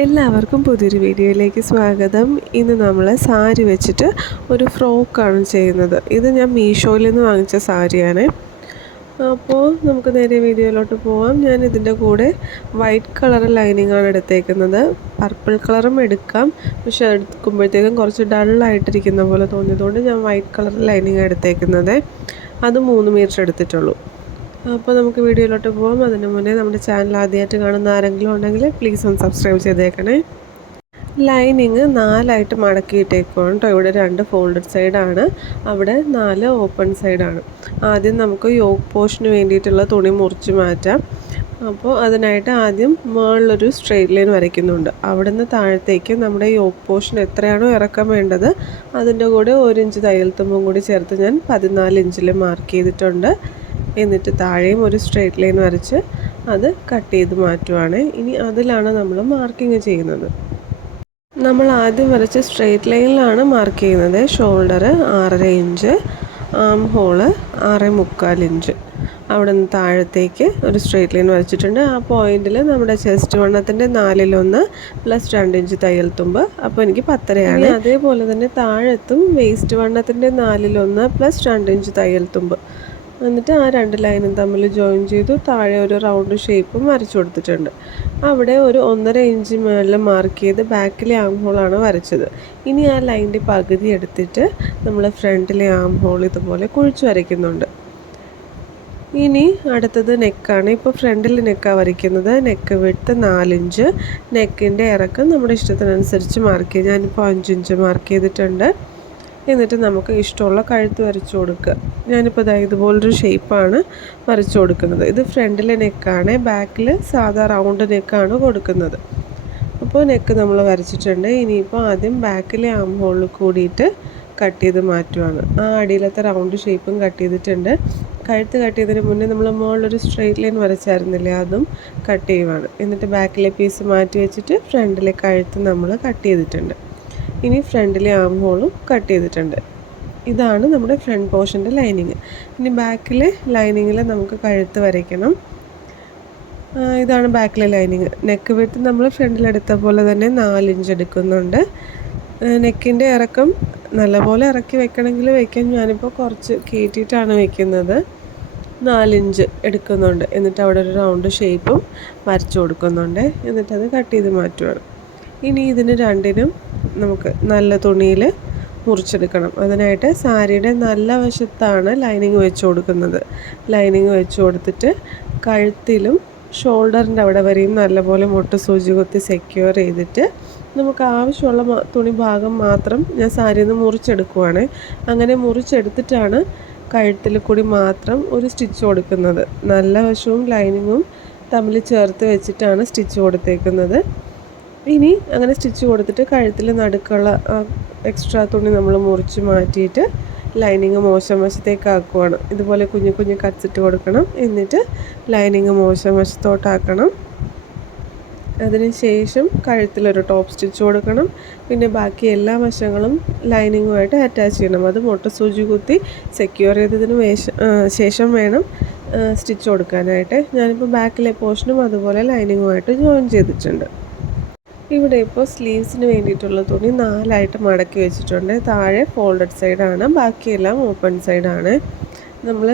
എല്ലാവർക്കും പുതിയൊരു വീഡിയോയിലേക്ക് സ്വാഗതം. ഇന്ന് നമ്മൾ സാരി വെച്ചിട്ട് ഒരു ഫ്രോക്കാണ് ചെയ്യുന്നത്. ഇത് ഞാൻ മീഷോയിൽ നിന്ന് വാങ്ങിച്ച സാരിയാണ്. അപ്പോൾ നമുക്ക് നേരെ വീഡിയോയിലോട്ട് പോവാം. ഞാൻ ഇതിൻ്റെ കൂടെ വൈറ്റ് കളർ ലൈനിങ്ങാണ് എടുത്തേക്കുന്നത്. പർപ്പിൾ കളറും എടുക്കാം, പക്ഷെ എടുക്കുമ്പോഴത്തേക്കും കുറച്ച് ഡള്ളായിട്ടിരിക്കുന്ന പോലെ തോന്നിയതുകൊണ്ട് ഞാൻ വൈറ്റ് കളർ ലൈനിങ് എടുത്തേക്കുന്നത്. അത് 3 മീറ്റർ എടുത്തിട്ടുള്ളൂ. അപ്പോൾ നമുക്ക് വീഡിയോയിലോട്ട് പോകാം. അതിന് മുന്നേ നമ്മുടെ ചാനൽ ആദ്യമായിട്ട് കാണുന്ന ആരെങ്കിലും ഉണ്ടെങ്കിൽ പ്ലീസ് ഒന്ന് സബ്സ്ക്രൈബ് ചെയ്തേക്കണേ. ലൈനിങ് 4ആയിട്ട് മടക്കിയിട്ടേക്കുവാണ് കേട്ടോ. ഇവിടെ 2 ഫോൾഡഡ് സൈഡാണ്, അവിടെ 4 ഓപ്പൺ സൈഡാണ്. ആദ്യം നമുക്ക് യോക്ക് പോർഷന് വേണ്ടിയിട്ടുള്ള തുണി മുറിച്ച് മാറ്റാം. അപ്പോൾ അതിനായിട്ട് ആദ്യം മുകളിലൊരു സ്ട്രെയിറ്റ് ലൈൻ വരയ്ക്കുന്നുണ്ട്. അവിടെ നിന്ന് താഴത്തേക്ക് നമ്മുടെ യോക്ക് പോർഷൻ എത്രയാണോ ഇറക്കം വേണ്ടത് അതിൻ്റെ കൂടെ 1 ഇഞ്ച് തയ്യൽ തുമ്പും കൂടി ചേർത്ത് ഞാൻ 14 ഇഞ്ചിൽ മാർക്ക് ചെയ്തിട്ടുണ്ട്. എന്നിട്ട് താഴെയും ഒരു സ്ട്രെയിറ്റ് ലൈൻ വരച്ച് അത് കട്ട് ചെയ്ത് മാറ്റുവാണ്. ഇനി അതിലാണ് നമ്മൾ മാർക്കിങ് ചെയ്യുന്നത്. നമ്മൾ ആദ്യം വരച്ച സ്ട്രെയിറ്റ് ലൈനിലാണ് മാർക്ക് ചെയ്യുന്നത്. ഷോൾഡർ 6.5 ഇഞ്ച്, ആം ഹോള് 6.25 ഇഞ്ച്. അവിടെ നിന്ന് താഴത്തേക്ക് ഒരു സ്ട്രെയിറ്റ് ലൈൻ വരച്ചിട്ടുണ്ട്. ആ പോയിന്റിൽ നമ്മുടെ ചെസ്റ്റ് വണ്ണത്തിൻ്റെ 4/1 പ്ലസ് 2 ഇഞ്ച് തയ്യൽ തുമ്പ്. അപ്പോൾ എനിക്ക് 10.5 അതേപോലെ തന്നെ താഴത്തും വേസ്റ്റ് വണ്ണത്തിൻ്റെ 4/1 പ്ലസ് 2 ഇഞ്ച് തയ്യൽ തുമ്പ്. എന്നിട്ട് ആ 2 ലൈനും തമ്മിൽ ജോയിൻ ചെയ്തു. താഴെ ഒരു റൗണ്ട് ഷേപ്പും വരച്ചു കൊടുത്തിട്ടുണ്ട്. അവിടെ ഒരു 1.5 ഇഞ്ച് മുകളിൽ മാർക്ക് ചെയ്ത് ബാക്കിലെ ആം ഹോളാണ് വരച്ചത്. ഇനി ആ ലൈനിൻ്റെ പകുതി എടുത്തിട്ട് നമ്മൾ ഫ്രണ്ടിലെ ആം ഹോൾ ഇതുപോലെ കുഴിച്ച് വരയ്ക്കുന്നുണ്ട്. ഇനി അടുത്തത് നെക്കാണ്. ഇപ്പോൾ ഫ്രണ്ടിൽ നെക്കാണ് വരയ്ക്കുന്നത്. നെക്ക് വിഡ്ത്ത് 4 ഇഞ്ച്, നെക്കിൻ്റെ ഇറക്കം നമ്മുടെ ഇഷ്ടത്തിനനുസരിച്ച് മാർക്ക് ചെയ്ത് ഞാനിപ്പോൾ 5 ഇഞ്ച് മാർക്ക് ചെയ്തിട്ടുണ്ട്. എന്നിട്ട് നമുക്ക് ഇഷ്ടമുള്ള കഴുത്ത് വരച്ചു കൊടുക്കുക. ഞാനിപ്പോൾ ഇതുപോലൊരു ഷേപ്പാണ് വരച്ചു കൊടുക്കുന്നത്. ഇത് ഫ്രണ്ടിലെ നെക്കാണ്, ബാക്കിൽ സാധാ റൗണ്ട് നെക്കാണ് കൊടുക്കുന്നത്. അപ്പോൾ നെക്ക് നമ്മൾ വരച്ചിട്ടുണ്ട്. ഇനിയിപ്പോൾ ആദ്യം ബാക്കിലെ ആം ഹോളിൽ കൂടിയിട്ട് കട്ട് ചെയ്ത് മാറ്റുവാണ്. ആ അടിയിലത്തെ റൗണ്ട് ഷേപ്പും കട്ട് ചെയ്തിട്ടുണ്ട്. കഴുത്ത് കട്ട് ചെയ്തതിന് മുന്നേ നമ്മൾ മുകളിലൊരു സ്ട്രെയിറ്റ് ലൈൻ വരച്ചായിരുന്നില്ലേ, അതും കട്ട് ചെയ്യുവാണ്. എന്നിട്ട് ബാക്കിലെ പീസ് മാറ്റി വെച്ചിട്ട് ഫ്രണ്ടിലെ കഴുത്ത് നമ്മൾ കട്ട് ചെയ്തിട്ടുണ്ട്. ഇനി ഫ്രണ്ടിലെ ആം ഹോളും കട്ട് ചെയ്തിട്ടുണ്ട്. ഇതാണ് നമ്മുടെ ഫ്രണ്ട് പോർഷൻ്റെ ലൈനിങ്. ഇനി ബാക്കിലെ ലൈനിങ്ങിൽ നമുക്ക് കഴുത്ത് വരയ്ക്കണം. ഇതാണ് ബാക്കിലെ ലൈനിങ്. നെക്ക് വിഡ്ത്ത് നമ്മൾ ഫ്രണ്ടിലെടുത്ത പോലെ തന്നെ 4 ഇഞ്ച് എടുക്കുന്നുണ്ട്. നെക്കിൻ്റെ ഇറക്കം നല്ലപോലെ ഇറക്കി വെക്കണമെങ്കിൽ വയ്ക്കാൻ ഞാനിപ്പോൾ കുറച്ച് കയറ്റിയിട്ടാണ് വയ്ക്കുന്നത്. 4 ഇഞ്ച് എടുക്കുന്നുണ്ട്. എന്നിട്ട് അവിടെ ഒരു റൗണ്ട് ഷേപ്പും വരച്ചു കൊടുക്കുന്നുണ്ട്. എന്നിട്ടത് കട്ട് ചെയ്ത് മാറ്റുവാണ്. ഇനി ഇതിന് രണ്ടിനും നമുക്ക് നല്ല തുണിയിൽ മുറിച്ചെടുക്കണം. അതിനായിട്ട് സാരിയുടെ നല്ല വശത്താണ് ലൈനിങ് വെച്ച് കൊടുക്കുന്നത്. ലൈനിങ് വെച്ച് കൊടുത്തിട്ട് കഴുത്തിലും ഷോൾഡറിൻ്റെ അവിടെ വരെയും നല്ലപോലെ മുട്ട് സൂചി കുത്തി സെക്യൂർ ചെയ്തിട്ട് നമുക്ക് ആവശ്യമുള്ള തുണി ഭാഗം മാത്രം ഞാൻ സാരിയിൽ നിന്ന് മുറിച്ചെടുക്കുവാണ്. അങ്ങനെ മുറിച്ചെടുത്തിട്ടാണ് കഴുത്തിൽ കൂടി മാത്രം ഒരു സ്റ്റിച്ച് കൊടുക്കുന്നത്. നല്ല വശവും ലൈനിങ്ങും തമ്മിൽ ചേർത്ത് വെച്ചിട്ടാണ് സ്റ്റിച്ച് കൊടുത്തേക്കുന്നത്. ഇനി അങ്ങനെ സ്റ്റിച്ച് കൊടുത്തിട്ട് കഴുത്തിൽ നടുക്കുള്ള എക്സ്ട്രാ തുണി നമ്മൾ മുറിച്ച് മാറ്റിയിട്ട് ലൈനിങ് മോശം വശത്തേക്ക് ആക്കുവാണ്. ഇതുപോലെ കുഞ്ഞു കുഞ്ഞു കട്ട്സിട്ട് കൊടുക്കണം. എന്നിട്ട് ലൈനിങ് മോശം വശത്തോട്ടാക്കണം. അതിന് ശേഷം കഴുത്തിലൊരു ടോപ്പ് സ്റ്റിച്ച് കൊടുക്കണം. പിന്നെ ബാക്കി എല്ലാ വശങ്ങളും ലൈനിങ്ങുമായിട്ട് അറ്റാച്ച് ചെയ്യണം. അത് മുട്ട സൂചി കുത്തി സെക്യൂർ ചെയ്തതിന് ശേഷം വേണം സ്റ്റിച്ച് കൊടുക്കാനായിട്ട്. ഞാനിപ്പോൾ ബാക്കിലെ പോർഷനും അതുപോലെ ലൈനിങ്ങുമായിട്ട് ജോയിൻ ചെയ്തിട്ടുണ്ട്. ഇവിടെ ഇപ്പോൾ സ്ലീവ്സിന് വേണ്ടിയിട്ടുള്ള തുണി 4ആയിട്ട് മടക്കി വെച്ചിട്ടുണ്ട്. താഴെ ഫോൾഡഡ് സൈഡാണ്, ബാക്കിയെല്ലാം ഓപ്പൺ സൈഡാണ്. നമ്മൾ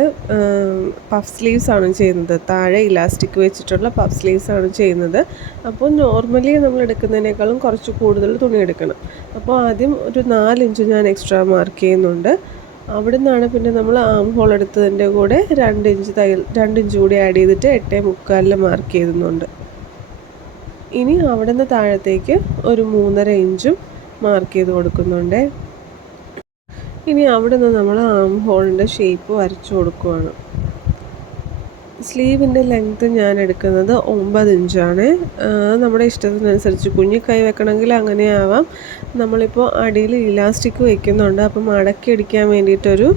പഫ് സ്ലീവ്സാണ് ചെയ്യുന്നത്. താഴെ ഇലാസ്റ്റിക് വെച്ചിട്ടുള്ള പഫ് സ്ലീവ്സാണ് ചെയ്യുന്നത്. അപ്പോൾ നോർമലി നമ്മൾ എടുക്കുന്നതിനേക്കാളും കുറച്ച് കൂടുതൽ തുണി എടുക്കണം. അപ്പോൾ ആദ്യം ഒരു 4 ഇഞ്ച് ഞാൻ എക്സ്ട്രാ മാർക്ക് ചെയ്യുന്നുണ്ട്. അവിടെ നിന്നാണ് പിന്നെ നമ്മൾ ആം ഹോൾ എടുത്തതിൻ്റെ കൂടെ 2 ഇഞ്ച് കൂടി ആഡ് ചെയ്തിട്ട് 8.25 മാർക്ക് ചെയ്യുന്നുണ്ട്. ഇനി അവിടെ നിന്ന് താഴത്തേക്ക് ഒരു 3.5 ഇഞ്ചും മാർക്ക് ചെയ്ത് കൊടുക്കുന്നുണ്ട്. ഇനി അവിടെ നിന്ന് നമ്മൾ ആം ഹോളിൻ്റെ ഷേപ്പ് വരച്ചു കൊടുക്കുവാണ്. സ്ലീവിൻ്റെ ലെങ്ത്ത് ഞാൻ എടുക്കുന്നത് 9 ഇഞ്ചാണ്. നമ്മുടെ ഇഷ്ടത്തിനനുസരിച്ച് കുഞ്ഞു കൈ വെക്കണമെങ്കിൽ അങ്ങനെ ആവാം. നമ്മളിപ്പോൾ അടിയിൽ ഇലാസ്റ്റിക് വയ്ക്കുന്നുണ്ട്. അപ്പം മടക്കി അടിക്കാൻ വേണ്ടിയിട്ടൊരു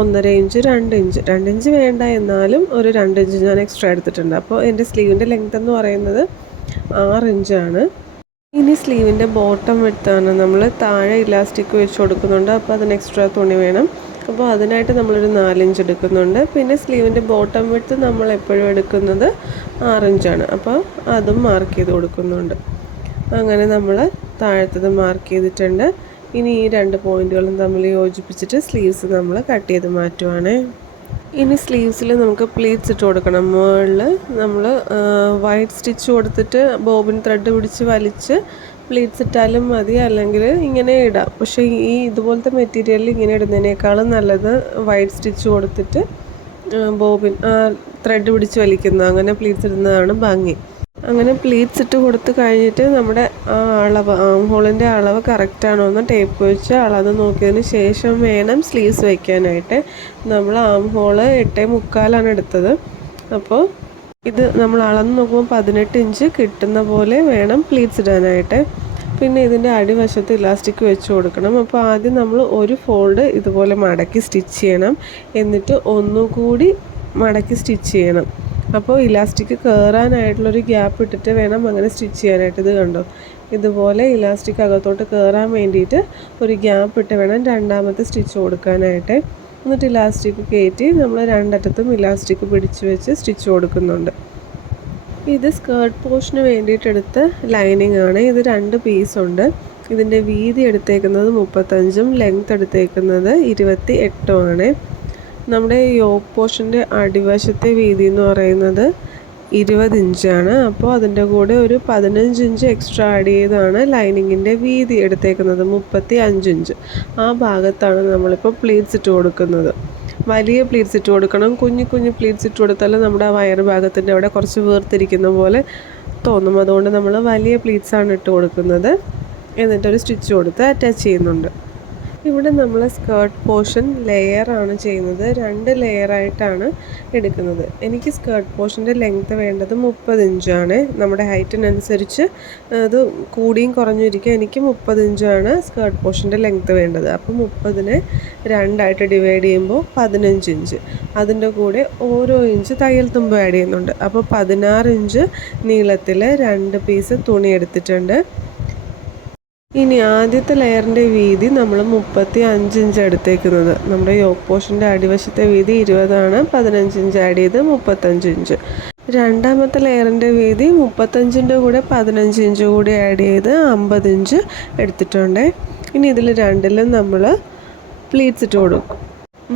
1.5 ഇഞ്ച് 2 ഇഞ്ച് വേണ്ട, എന്നാലും ഒരു 2 ഇഞ്ച് ഞാൻ എക്സ്ട്രാ എടുത്തിട്ടുണ്ട്. അപ്പോൾ എൻ്റെ സ്ലീവിൻ്റെ ലെങ്ത്ത് എന്ന് പറയുന്നത് 6 ഇഞ്ചാണ്. ഇനി സ്ലീവിൻ്റെ ബോട്ടം വിഡ്ത്താണ്. നമ്മൾ താഴെ ഇലാസ്റ്റിക് വെച്ച് കൊടുക്കുന്നുണ്ട്. അപ്പോൾ അതിന് എക്സ്ട്രാ തുണി വേണം. അപ്പോൾ അതിനായിട്ട് നമ്മളൊരു 4 ഇഞ്ച് എടുക്കുന്നുണ്ട്. പിന്നെ സ്ലീവിൻ്റെ ബോട്ടം വിഡ്ത്ത് നമ്മൾ എപ്പോഴും എടുക്കുന്നത് 6 ഇഞ്ചാണ്. അപ്പോൾ അതും മാർക്ക് ചെയ്ത് കൊടുക്കുന്നുണ്ട്. അങ്ങനെ നമ്മൾ താഴത്തത് മാർക്ക് ചെയ്തിട്ടുണ്ട്. ഇനി ഈ 2 പോയിൻറ്റുകളും തമ്മിൽ യോജിപ്പിച്ചിട്ട് സ്ലീവ്സ് നമ്മൾ കട്ട് ചെയ്ത് മാറ്റുവാണ്. ഇനി സ്ലീവ്സിൽ നമുക്ക് പ്ലീറ്റ്സ് ഇട്ട് കൊടുക്കണം. മുകളിൽ നമ്മൾ വൈറ്റ് സ്റ്റിച്ച് കൊടുത്തിട്ട് ബോബിൻ ത്രെഡ് പിടിച്ച് വലിച്ച് പ്ലീറ്റ്സ് ഇട്ടാലും മതി, അല്ലെങ്കിൽ ഇങ്ങനെ ഇടാം. പക്ഷേ ഈ ഇതുപോലത്തെ മെറ്റീരിയലിൽ ഇങ്ങനെ ഇടുന്നതിനേക്കാളും നല്ലത് വൈറ്റ് സ്റ്റിച്ച് കൊടുത്തിട്ട് ബോബിൻ ത്രെഡ് പിടിച്ച് വലിക്കുന്ന അങ്ങനെ പ്ലീറ്റ്സ് ഇടുന്നതാണ് ഭംഗി. അങ്ങനെ പ്ലീറ്റ്സ് ഇട്ട് കൊടുത്ത് കഴിഞ്ഞിട്ട് നമ്മുടെ അളവ് ഹോളിൻ്റെ അളവ് കറക്റ്റാണോ എന്ന് ടേപ്പ് വെച്ച് അളന്ന് നോക്കിയതിന് ശേഷം വേണം സ്ലീവ്സ് വയ്ക്കാനായിട്ട്. നമ്മൾ ഹോള് 8.75 എടുത്തത്. അപ്പോൾ ഇത് നമ്മൾ അളന്ന് നോക്കുമ്പോൾ 18 ഇഞ്ച് കിട്ടുന്ന പോലെ വേണം പ്ലീറ്റ്സ് ഇടാനായിട്ട്. പിന്നെ ഇതിൻ്റെ അടിവശത്ത് ഇലാസ്റ്റിക് വെച്ച് കൊടുക്കണം. അപ്പോൾ ആദ്യം നമ്മൾ ഒരു ഫോൾഡ് ഇതുപോലെ മടക്കി സ്റ്റിച്ച് ചെയ്യണം, എന്നിട്ട് ഒന്നുകൂടി മടക്കി സ്റ്റിച്ച് ചെയ്യണം. അപ്പോൾ ഇലാസ്റ്റിക് കയറാനായിട്ടുള്ളൊരു ഗ്യാപ്പ് ഇട്ടിട്ട് വേണം അങ്ങനെ സ്റ്റിച്ച് ചെയ്യാനായിട്ട്. ഇത് കണ്ടോ, ഇതുപോലെ ഇലാസ്റ്റിക് അകത്തോട്ട് കയറാൻ വേണ്ടിയിട്ട് ഒരു ഗ്യാപ്പ് ഇട്ട് വേണം രണ്ടാമത്തെ സ്റ്റിച്ച് കൊടുക്കാനായിട്ട്. എന്നിട്ട് ഇലാസ്റ്റിക് കയറ്റി നമ്മൾ രണ്ടറ്റത്തും ഇലാസ്റ്റിക് പിടിച്ച് വെച്ച് സ്റ്റിച്ച് കൊടുക്കുന്നുണ്ട്. ഇത് സ്കേർട്ട് പോർഷന് വേണ്ടിയിട്ടെടുത്ത ലൈനിങ് ആണ്. ഇത് 2 പീസുണ്ട്. ഇതിൻ്റെ വീതി എടുത്തേക്കുന്നത് 35ഉം ലെങ്ത് എടുത്തേക്കുന്നത് 28ഉം ആണ്. നമ്മുടെ യോക്ക് പോർഷൻ്റെ അടിവശത്തെ വീതി എന്ന് പറയുന്നത് 20 ഇഞ്ചാണ്. അപ്പോൾ അതിൻ്റെ കൂടെ ഒരു 15 ഇഞ്ച് എക്സ്ട്രാ ആഡ് ചെയ്താണ് ലൈനിങ്ങിൻ്റെ വീതി എടുത്തേക്കുന്നത് 35 ഇഞ്ച്. ആ ഭാഗത്താണ് നമ്മളിപ്പോൾ പ്ലീറ്റ്സ് ഇട്ട് കൊടുക്കുന്നത്. വലിയ പ്ലീറ്റ്സ് ഇട്ട് കൊടുക്കണം. കുഞ്ഞു പ്ലീറ്റ്സ് ഇട്ട് കൊടുത്താൽ നമ്മുടെ ആ വയറ് ഭാഗത്തിൻ്റെ അവിടെ കുറച്ച് വീർത്തിരിക്കുന്ന പോലെ തോന്നും. അതുകൊണ്ട് നമ്മൾ വലിയ പ്ലീറ്റ്സാണ് ഇട്ട് കൊടുക്കുന്നത്. എന്നിട്ടൊരു സ്റ്റിച്ച് കൊടുത്ത് അറ്റാച്ച് ചെയ്യുന്നുണ്ട്. ഇവിടെ നമ്മൾ സ്കേർട്ട് പോർഷൻ ലെയറാണ് ചെയ്യുന്നത്. 2 ലെയറായിട്ടാണ് എടുക്കുന്നത്. എനിക്ക് സ്കേർട്ട് പോർഷൻ്റെ ലെങ്ത്ത് വേണ്ടത് 30 ഇഞ്ചാണ്. നമ്മുടെ ഹൈറ്റിനനുസരിച്ച് അത് കൂടിയും കുറഞ്ഞും ഇരിക്കുക. എനിക്ക് 30 ഇഞ്ചാണ് സ്കേർട്ട് പോർഷൻ്റെ ലെങ്ത്ത് വേണ്ടത്. അപ്പോൾ 30നെ 2ആയിട്ട് ഡിവൈഡ് ചെയ്യുമ്പോൾ 15 ഇഞ്ച്. അതിൻ്റെ കൂടെ ഓരോ ഇഞ്ച് തയ്യൽ തുമ്പ് ആഡ് ചെയ്യുന്നുണ്ട്. അപ്പോൾ 16 ഇഞ്ച് നീളത്തിൽ 2 പീസ് തുണി എടുത്തിട്ടുണ്ട്. ഇനി ആദ്യത്തെ ലെയറിൻ്റെ വീതി നമ്മൾ 35 ഇഞ്ച് എടുത്തേക്കുന്നത്. നമ്മുടെ യോക്ക് പോർഷൻ്റെ അടിവശത്തെ വീതി 20ആണ്. 15 ഇഞ്ച് ആഡ് ചെയ്ത് 35 ഇഞ്ച്. രണ്ടാമത്തെ ലെയറിൻ്റെ വീതി 35ൻ്റെ കൂടെ 15 ഇഞ്ച് കൂടി ആഡ് ചെയ്ത് 50 ഇഞ്ച് എടുത്തിട്ടുണ്ട്. ഇനി ഇതിൽ രണ്ടിലും നമ്മൾ പ്ലീറ്റ്സ് ഇട്ട് കൊടുക്കും.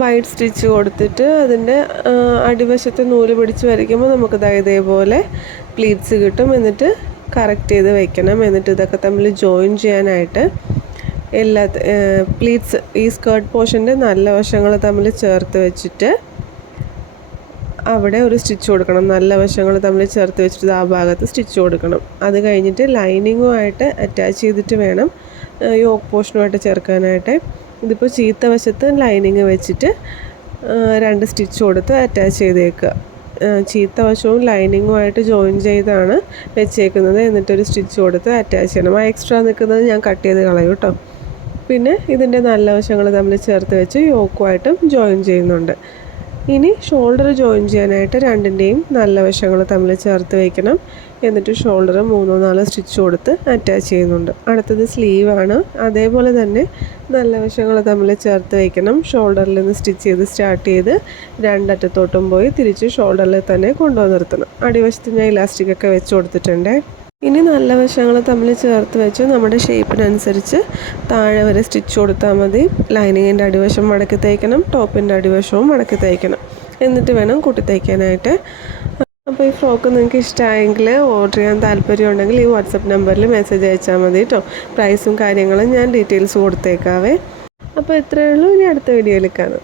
വൈറ്റ് സ്റ്റിച്ച് കൊടുത്തിട്ട് അതിൻ്റെ അടിവശത്തെ നൂല് പിടിച്ച് വരയ്ക്കുമ്പോൾ നമുക്ക് ഇതേപോലെ പ്ലീറ്റ്സ് കിട്ടും. എന്നിട്ട് കറക്റ്റ് ചെയ്ത് വെക്കണം. എന്നിട്ട് ഇതൊക്കെ തമ്മിൽ ജോയിൻ ചെയ്യാനായിട്ട് പ്ലീറ്റ്സ് ഈ സ്കേർട്ട് പോർഷൻ്റെ നല്ല വശങ്ങൾ തമ്മിൽ ചേർത്ത് വെച്ചിട്ട് അവിടെ ഒരു സ്റ്റിച്ച് കൊടുക്കണം. നല്ല വശങ്ങൾ തമ്മിൽ ചേർത്ത് വെച്ചിട്ട് ആ ഭാഗത്ത് സ്റ്റിച്ച് കൊടുക്കണം. അത് കഴിഞ്ഞിട്ട് ലൈനിങ്ങുമായിട്ട് അറ്റാച്ച് ചെയ്തിട്ട് വേണം യോക്ക് പോർഷനുമായിട്ട് ചേർക്കാനായിട്ട്. ഇതിപ്പോൾ ചീത്ത വശത്ത് ലൈനിങ് വെച്ചിട്ട് 2 സ്റ്റിച്ച് കൊടുത്ത് അറ്റാച്ച് ചെയ്തേക്കുക. ചീത്ത വശവും ലൈനിങ്ങുമായിട്ട് ജോയിൻ ചെയ്താണ് വെച്ചേക്കുന്നത്. എന്നിട്ടൊരു സ്റ്റിച്ച് കൊടുത്ത് അറ്റാച്ച് ചെയ്യണം. ആ എക്സ്ട്രാ നിൽക്കുന്നത് ഞാൻ കട്ട് ചെയ്ത് കളയും കേട്ടോ. പിന്നെ ഇതിൻ്റെ നല്ല വശങ്ങൾ തമ്മിൽ ചേർത്ത് വെച്ച് യോക്കുമായിട്ടും ജോയിൻ ചെയ്യുന്നുണ്ട്. ഇനി ഷോൾഡർ ജോയിൻ ചെയ്യാനായിട്ട് രണ്ടിൻ്റെയും നല്ല വശങ്ങൾ തമ്മിൽ ചേർത്ത് വയ്ക്കണം. എന്നിട്ട് ഷോൾഡർ 3-4 സ്റ്റിച്ച് കൊടുത്ത് അറ്റാച്ച് ചെയ്യുന്നുണ്ട്. അടുത്തത് സ്ലീവാണ്. അതേപോലെ തന്നെ നല്ല വശങ്ങൾ തമ്മിൽ ചേർത്ത് വയ്ക്കണം. ഷോൾഡറിൽ നിന്ന് സ്റ്റിച്ച് ചെയ്ത് സ്റ്റാർട്ട് ചെയ്ത് രണ്ടറ്റത്തോട്ടും പോയി തിരിച്ച് ഷോൾഡറിൽ തന്നെ കൊണ്ടുവന്ന് നിർത്തണം. അടിവശത്ത് ഞാൻ ഇലാസ്റ്റിക്കൊക്കെ വെച്ച് കൊടുത്തിട്ടുണ്ട്. ഇനി നല്ല വശങ്ങൾ തമ്മിൽ ചേർത്ത് വെച്ച് നമ്മുടെ ഷേപ്പിനനുസരിച്ച് താഴെ വരെ സ്റ്റിച്ച് കൊടുത്താൽ മതി. ലൈനിങ്ങിൻ്റെ അടിവശം മടക്കി തയ്ക്കണം, ടോപ്പിൻ്റെ അടിവശവും മടക്കി തയ്ക്കണം. എന്നിട്ട് വേണം കൂട്ടി തയ്ക്കാനായിട്ട്. അപ്പോൾ ഈ ഫ്രോക്ക് നിങ്ങൾക്ക് ഇഷ്ടമായെങ്കിൽ ഓർഡർ ചെയ്യാൻ താല്പര്യമുണ്ടെങ്കിൽ ഈ വാട്സപ്പ് നമ്പറിൽ മെസ്സേജ് അയച്ചാൽ മതി കേട്ടോ. പ്രൈസും കാര്യങ്ങളും ഞാൻ ഡീറ്റെയിൽസ് കൊടുത്തേക്കാവേ. അപ്പോൾ ഇത്രയേ ഉള്ളൂ. ഇനി അടുത്ത വീഡിയോയിൽ കാണാം.